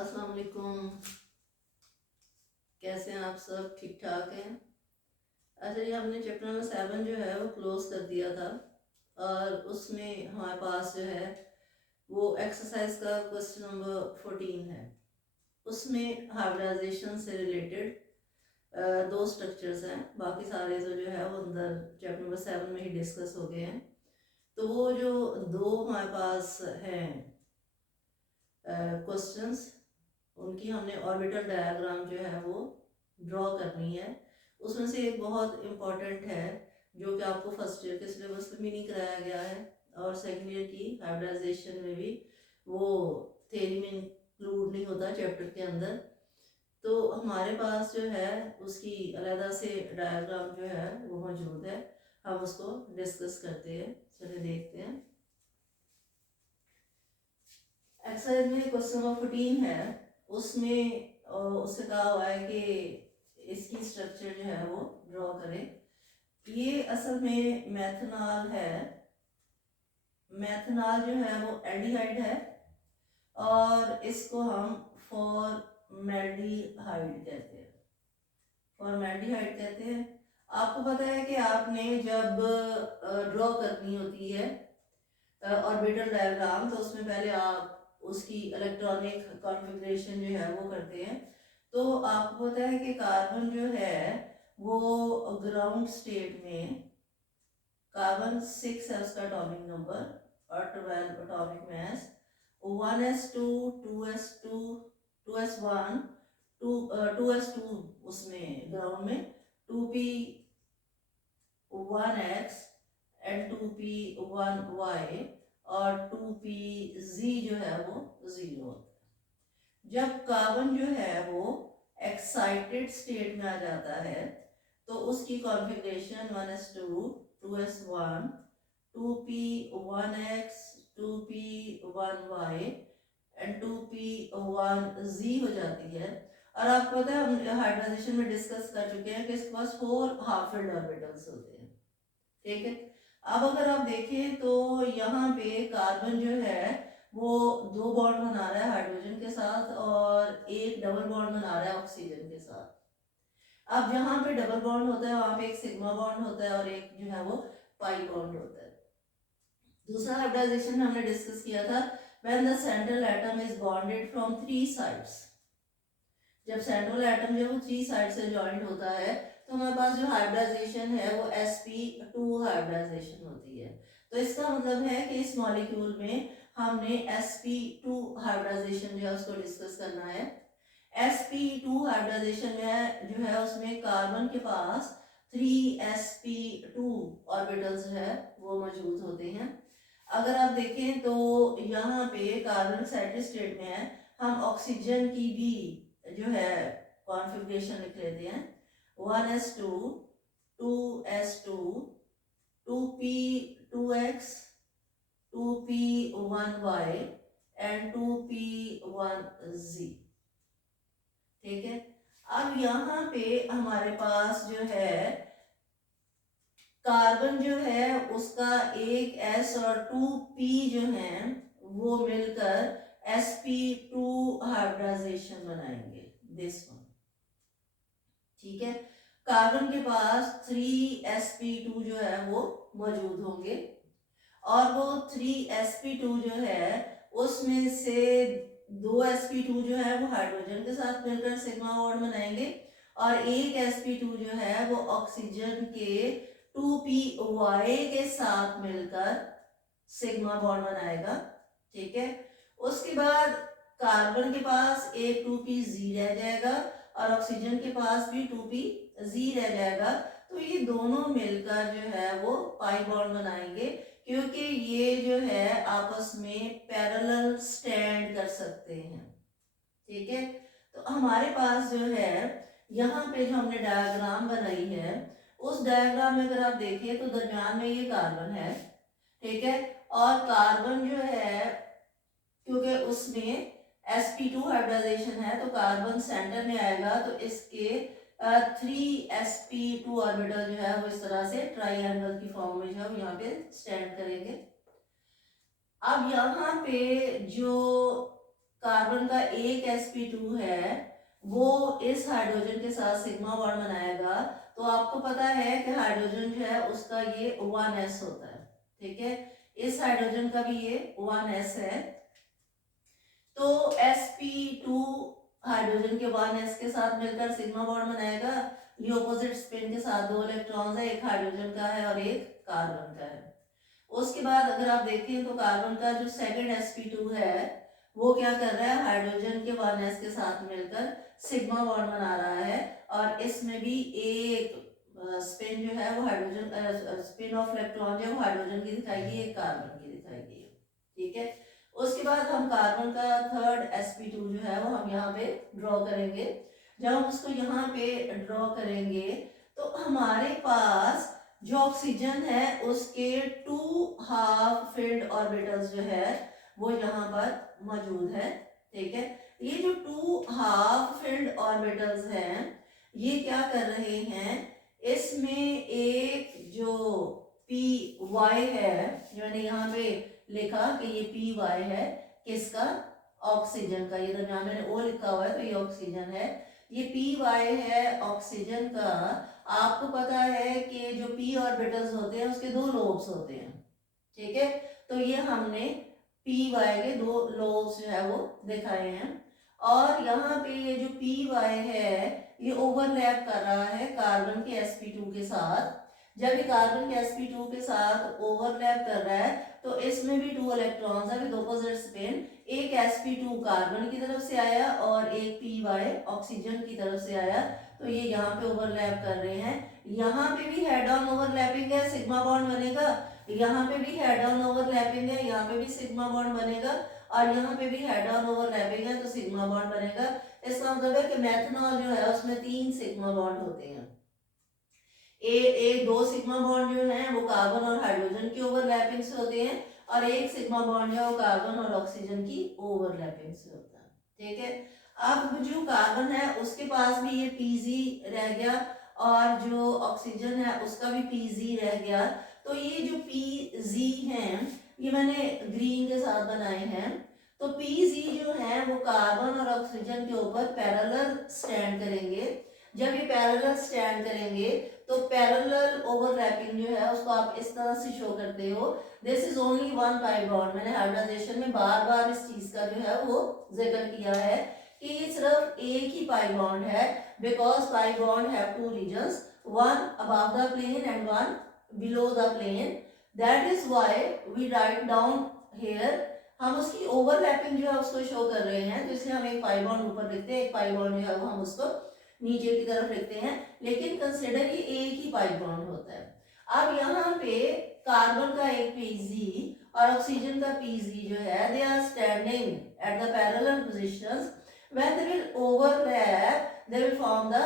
अस्सलाम वालेकुम। कैसे हैं आप सब? ठीक ठाक हैं? अच्छा जी, हमने चैप्टर नंबर 7 जो है वो क्लोज कर दिया था और उसमें हमारे पास जो है वो एक्सरसाइज का क्वेश्चन नंबर 14 है। उसमें हाइब्रिडाइजेशन से रिलेटेड दो स्ट्रक्चर्स हैं, बाकी सारे जो है वो अंदर चैप्टर नंबर 7 में ही डिस्कस हो गए हैं। तो वो जो दो हमारे पास हैं क्वेश्चंस, उनकी हमने ऑर्बिटल डायग्राम जो है वो ड्रॉ करनी है। उसमें से एक बहुत इम्पॉर्टेंट है जो कि आपको फर्स्ट ईयर के सिलेबस में भी नहीं कराया गया है और सेकेंड ईयर की हाइब्रिडाइजेशन में भी वो थ्योरी में इंक्लूड नहीं होता चैप्टर के अंदर। तो हमारे पास जो है उसकी अलग से डायग्राम जो है वो मौजूद है, हम उसको डिस्कस करते हैं। चलिए देखते हैं। एक्सरसाइज में क्वेश्चन नंबर 14 है, उसमें उससे कहा हुआ है कि इसकी स्ट्रक्चर जो है वो ड्रॉ करें। ये असल में मेथनॉल है। मेथनॉल जो है वो एल्डिहाइड है और इसको हम फॉर्मेल्डिहाइड कहते हैं। फॉर्मेल्डिहाइड कहते हैं। आपको पता है कि आपने जब ड्रॉ करनी होती है ऑर्बिटल डायग्राम, तो उसमें पहले आप उसकी इलेक्ट्रॉनिक कॉन्फ़िगरेशन जो है वो करते हैं। तो आपको पता है कि कार्बन जो है वो ग्राउंड स्टेट में कार्बन 6 है उसका एटॉमिक नंबर और 12 atomic mass, 1s2 2s2 2s1 2s2 उसमें ग्राउंड में 2p1x एंड 2p1y और 2pz जो है वो 0 होता है। जब कार्बन जो है वो एक्साइटेड स्टेट में आ जाता है तो उसकी configuration 1s2 2s1 2p1x 2p1y and 2p1z हो जाती है। और आपको पता है हम हाइब्रिडाइजेशन में डिस्कस कर चुके हैं कि इसके पास 4 हाफ फील्ड ऑर्बिटल्स होते हैं। ठीक है। अब अगर आप देखें तो यहाँ पे कार्बन जो है वो 2 बॉन्ड बना रहा है हाइड्रोजन के साथ और एक डबल बॉन्ड बना रहा है ऑक्सीजन के साथ। अब जहाँ पे डबल बॉन्ड होता है वहां पे एक सिग्मा बॉन्ड होता है और एक जो है वो पाई बॉन्ड होता है। दूसरा हाइब्रिडाइजेशन हमने डिस्कस किया था when the central atom is bonded from 3 sides. जब सेंट्रल एटम जो 3 साइड से जॉइंट होता है तो हमारे पास जो हाइब्रिडाइजेशन है वो sp2 हाइब्रिडाइजेशन होती है। तो इसका मतलब है कि इस मॉलिक्यूल में हमने sp2 हाइब्रिडाइजेशन जो है उसको डिस्कस करना है। sp2 हाइब्रिडाइजेशन में जो है उसमें कार्बन के पास 3sp2 ऑर्बिटल्स है वो मौजूद होते हैं। अगर आप देखें तो यहाँ पे कार्बन एक्साइटेड स्टेट में है, हम ऑक्सीजन की भी जो है कॉन्फ़िगरेशन लिख लेते हैं 1s2 2s2 2p2x 2p1y and 2p1z। ठीक है। अब यहाँ पे हमारे पास जो है कार्बन जो है उसका एक s और 2p जो है वो मिलकर sp2 हाइब्रिडाइजेशन बनाएंगे दिस वन। ठीक है। कार्बन के पास 3sp2 जो है वो मौजूद होंगे और वो 3sp2 जो है उसमें से 2sp2 जो है वो हाइड्रोजन के साथ मिलकर सिग्मा बॉन्ड बनाएंगे और एक sp2 जो है वो ऑक्सीजन के 2py के साथ मिलकर सिग्मा बॉन्ड बनाएगा। ठीक है। उसके बाद कार्बन के पास एक 2pz रह जाएगा और ऑक्सीजन के पास भी 2pz रह जाएगा। तो ये दोनों मिलकर जो है वो पाई बॉन्ड बनाएंगे क्योंकि ये जो है आपस में पैरेलल स्टैंड कर सकते हैं। ठीक है। तो हमारे पास जो है यहाँ पे जो हमने डायग्राम बनाई है उस डायग्राम में अगर आप देखें तो दरम्यान में ये कार्बन है। ठीक है। और कार्बन जो है क्योंकि उसमें sp2 हाइब्रिडाइजेशन है तो कार्बन सेंटर में आएगा तो इसके 3sp2 ऑर्बिटल जो है वो इस तरह से ट्राइएंगल की फॉर्म में जो है यहाँ पे स्टैंड करेंगे। अब यहाँ पे जो कार्बन का एक sp2 है वो इस हाइड्रोजन के साथ सिग्मा बॉन्ड बनाएगा, तो आपको पता है कि हाइड्रोजन जो है उसका ये 1s होता है, ठीक है। इस हाइड्रोजन का भी ये 1s है, तो sp2 हाइड्रोजन के 1s के साथ मिलकर सिग्मा बॉन्ड बनाएगा। ये ऑपोजिट स्पिन के साथ दो इलेक्ट्रॉन्स है, एक हाइड्रोजन का है और एक कार्बन का है। उसके बाद अगर आप देखें तो कार्बन का जो सेकंड sp2 है वो क्या कर रहा है, हाइड्रोजन के 1s के साथ मिलकर सिग्मा बॉन्ड बना रहा है, और इसमें भी एक स्पिन जो है वो हाइड्रोजन, स्पिन ऑफ इलेक्ट्रॉन जो है वो हाइड्रोजन की दिखाएगी, एक कार्बन की दिखाएगी, ठीक है। उसके बाद हम कार्बन का थर्ड sp2 जो है वो हम यहाँ पे ड्रॉ करेंगे। जब हम उसको यहाँ पे ड्रॉ करेंगे तो हमारे पास जो ऑक्सीजन है उसके 2 हाफ फिल्ड ऑर्बिटल्स जो है वो यहाँ पर मौजूद है, ठीक है। ये जो 2 हाफ फिल्ड ऑर्बिटल्स हैं ये क्या कर रहे हैं, इसमें एक जो पी वाई है, जो मैंने यहाँ पे लिखा कि ये पी वाई है किसका, ऑक्सीजन का, ये दरमियान मैंने ओ लिखा हुआ है तो ये ऑक्सीजन है, ये पी वाई है ऑक्सीजन का। आपको पता है कि जो पी ऑर्बिटल्स होते हैं उसके 2 लोब्स होते हैं, ठीक है। तो ये हमने पी वाई के 2 लोब्स जो है वो दिखाए हैं, और यहाँ पे ये जो पी वाई है ये ओवरलैप कर रहा है कार्बन के sp2 के साथ। जब ये कार्बन के sp2 के साथ ओवरलैप कर रहा है तो इसमें भी 2 इलेक्ट्रॉन्स है विद ऑपोजिट स्पिन, एक sp2 कार्बन की तरफ से आया और एक पी वाई ऑक्सीजन की तरफ से आया, तो ये यहाँ पे ओवरलैप कर रहे हैं। यहाँ पे भी हेड ऑन ओवरलैपिंग है, सिग्मा बॉन्ड बनेगा, यहाँ पे भी हेड ऑन ओवरलैपिंग है, यहाँ पे भी सिग्मा बॉन्ड बनेगा, और यहाँ पे भी हेड ऑन ओवरलैपिंग है तो सिग्मा बॉन्ड बनेगा। इसका मतलब है कि मेथनॉल जो है उसमें 3 सिग्मा बॉन्ड होते हैं। एक 2 सिग्मा बॉन्ड जो है वो कार्बन और हाइड्रोजन की ओवरलैपिंग से होते हैं, और एक सिग्मा बॉन्ड जो है वो कार्बन और ऑक्सीजन की ओवरलैपिंग से होता है, ठीक है। अब जो कार्बन है उसके पास भी ये पीजी रह गया, और जो ऑक्सीजन है उसका भी पीजी रह गया, तो ये जो पीजी हैं ये मैंने ग्रीन के साथ बनाए हैं। तो पीजी जो है वो कार्बन और ऑक्सीजन के ऊपर पैरेलल स्टैंड करेंगे। जब ये पैरेलल स्टैंड करेंगे तो पैरेलल ओवरलैपिंग जो है उसको आप इस तरह से शो करते हो, this is only 1 pi bond. मैंने हाइब्रिडाइजेशन में बार बार इस चीज का जो है वो जिक्र किया है कि ये सिर्फ एक ही पाई बॉन्ड है, because pi bond have 2 reasons, one above the plane and one below the plane, that is why we write down here, हम उसकी ओवरलैपिंग जो है उसको शो कर रहे हैं, तो इसलिए हम एक पाई बॉन्ड ऊपर लिखते हैं, एक पाई बॉन्ड जो है वो हम उसको नीचे की तरफ लिखते हैं, लेकिन कंसिडर ये एक ही पाई बॉन्ड होता है। अब यहाँ पे कार्बन का एक पीजी और ऑक्सीजन का पीजी जो है they are standing at the parallel positions, when they will overlap they will form the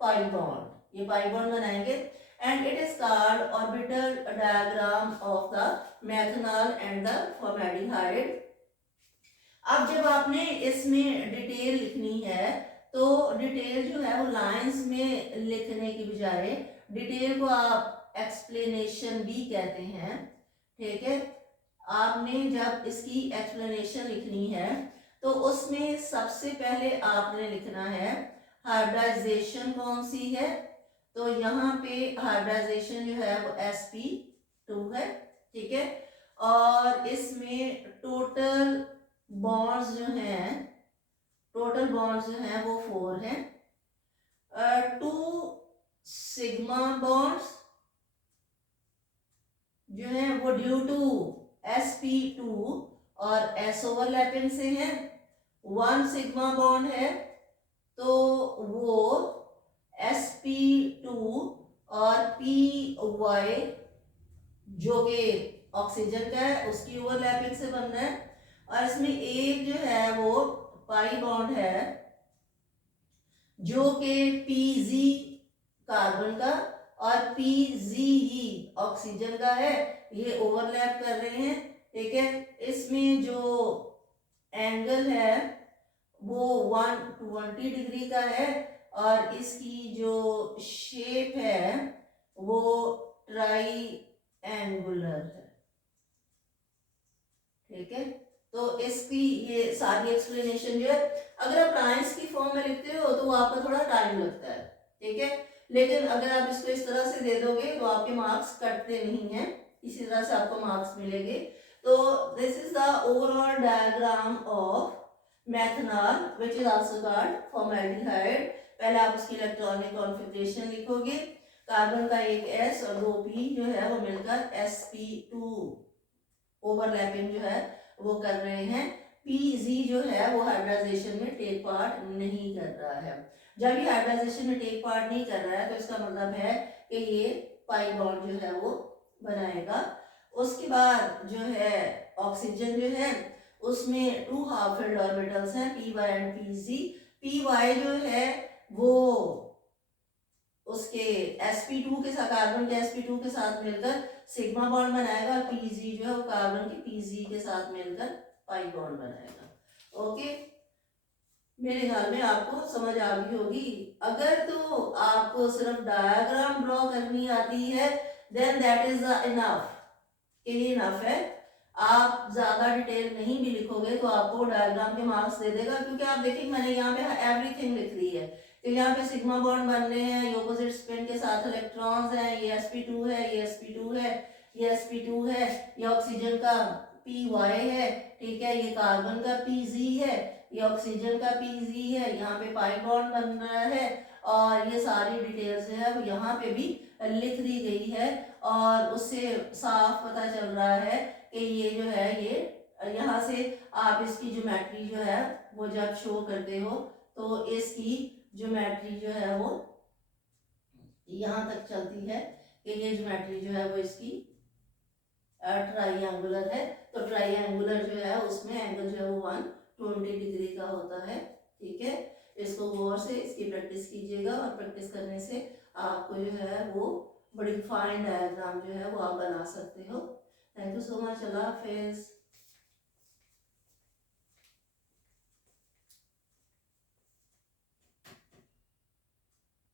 pi bond, ये पाई बॉन्ड बनाएंगे, and it is called orbital diagram of the methanol and the formaldehyde. अब जब आपने इसमें detail लिखनी है तो detail जो है वो लाइंस में लिखने की बजाय डिटेल को आप एक्सप्लेनेशन भी कहते हैं, ठीक है। आपने जब इसकी एक्सप्लेनेशन लिखनी है तो उसमें सबसे पहले आपने लिखना है हाइब्रिडाइजेशन कौन सी है, तो यहाँ पे हाइब्रिडाइजेशन जो है वो sp2 है, ठीक है। और इसमें टोटल बॉन्ड्स जो हैं, टोटल बॉन्ड्स जो हैं वो 4 हैं, 2 सिग्मा बॉन्ड्स जो हैं वो ड्यू टू sp2 और s ओवरलैपिंग से हैं, 1 सिग्मा बॉन्ड है तो वो sp2 और py जो कि ऑक्सीजन का है उसकी ओवरलैपिंग से बनना है, और इसमें एक जो है वो पाई बॉन्ड है जो कि पीजी कार्बन का और पीजी ही ऑक्सीजन का है, ये ओवरलैप कर रहे हैं, ठीक है। इसमें जो एंगल है वो 120 डिग्री का है, और इसकी जो शेप है वो ट्राई एंगुलर है, ठीक है। तो इसकी ये सारी एक्सप्लेनेशन जो है, अगर आप लाइंस की फॉर्म में लिखते हो तो वो आपको थोड़ा टाइम लगता है, ठीक है, लेकिन अगर आप इसको इस तरह से दे दोगे तो आपके मार्क्स कटते नहीं हैं, इसी तरह से आपको मार्क्स मिलेंगे। तो this is the overall diagram of methanol which is also called formaldehyde. पहले आप उसकी इलेक्ट्रॉनिक कॉन्फ़िगरेशन लिखोगे, कार्बन का एक S और 2 P जो है वो मिलकर sp2 ओवरलैपिंग जो है वो कर रहे हैं। Pz जो है वो हाइब्रिडाइजेशन में टेक पार्ट नहीं कर रहा है। जब ये हाइब्रिडाइजेशन में टेक पार्ट नहीं कर रहा है तो इसका मतलब है कि ये पाई बॉन्ड जो है वो बनाएगा। उसके बाद जो है ऑक्सीजन जो है उसमें 2 हाफ फिल्ड ऑर्बिटल्स हैं py एंड pz। py जो है वो उसके sp2 के साथ, कार्बन के sp2 के साथ मिलकर सिग्मा बॉन्ड बनाएगा, और pz जो है वो कार्बन के pz के साथ मिलकर पाई बॉन्ड बनाएगा। ओके, मेरे ख्याल में आपको समझ आ गई होगी। अगर तो आपको सिर्फ डायग्राम ड्रॉ करनी आती है देन दैट इज इनफ, के लिए इनफ है। आप ज्यादा डिटेल नहीं भी लिखोगे तो आपको डायग्राम के मार्क्स दे देगा, क्योंकि आप देखिए मैंने यहाँ पे एवरीथिंग लिख दी है। तो यहाँ पे सिग्मा बॉन्ड बन रहे हैं, ये ऑपोजिट स्पिन के साथ इलेक्ट्रॉन्स हैं, ये sp2 है, ये sp2 है, ये sp2 है, ये ऑक्सीजन का py है, ठीक है, ये कार्बन का pz है, ये ऑक्सीजन का pz है, यहाँ पे पाई बॉन्ड बन रहा है, और ये सारी डिटेल्स है वो यहाँ पे भी लिख दी गई है, और उससे साफ पता चल रहा है कि ये जो है ये यहाँ से आप इसकी ज्योमेट्री जो है वो जब शो करते हो तो इसकी ज्योमेट्री जो है वो यहाँ तक चलती है कि ये ज्योमेट्री जो है वो इसकी ट्राइंगुलर है। तो ट्राइंगुलर जो है उसमें एंगल जो है वो 120 डिग्री का होता है, ठीक है। इसको गौर से इसकी प्रैक्टिस कीजिएगा, और प्रैक्टिस करने से आपको जो है वो बड़ी फाइन डायग्राम जो है वो आप बना सकते हो। थैंक यू सो मच, अल्लाह हाफिज़।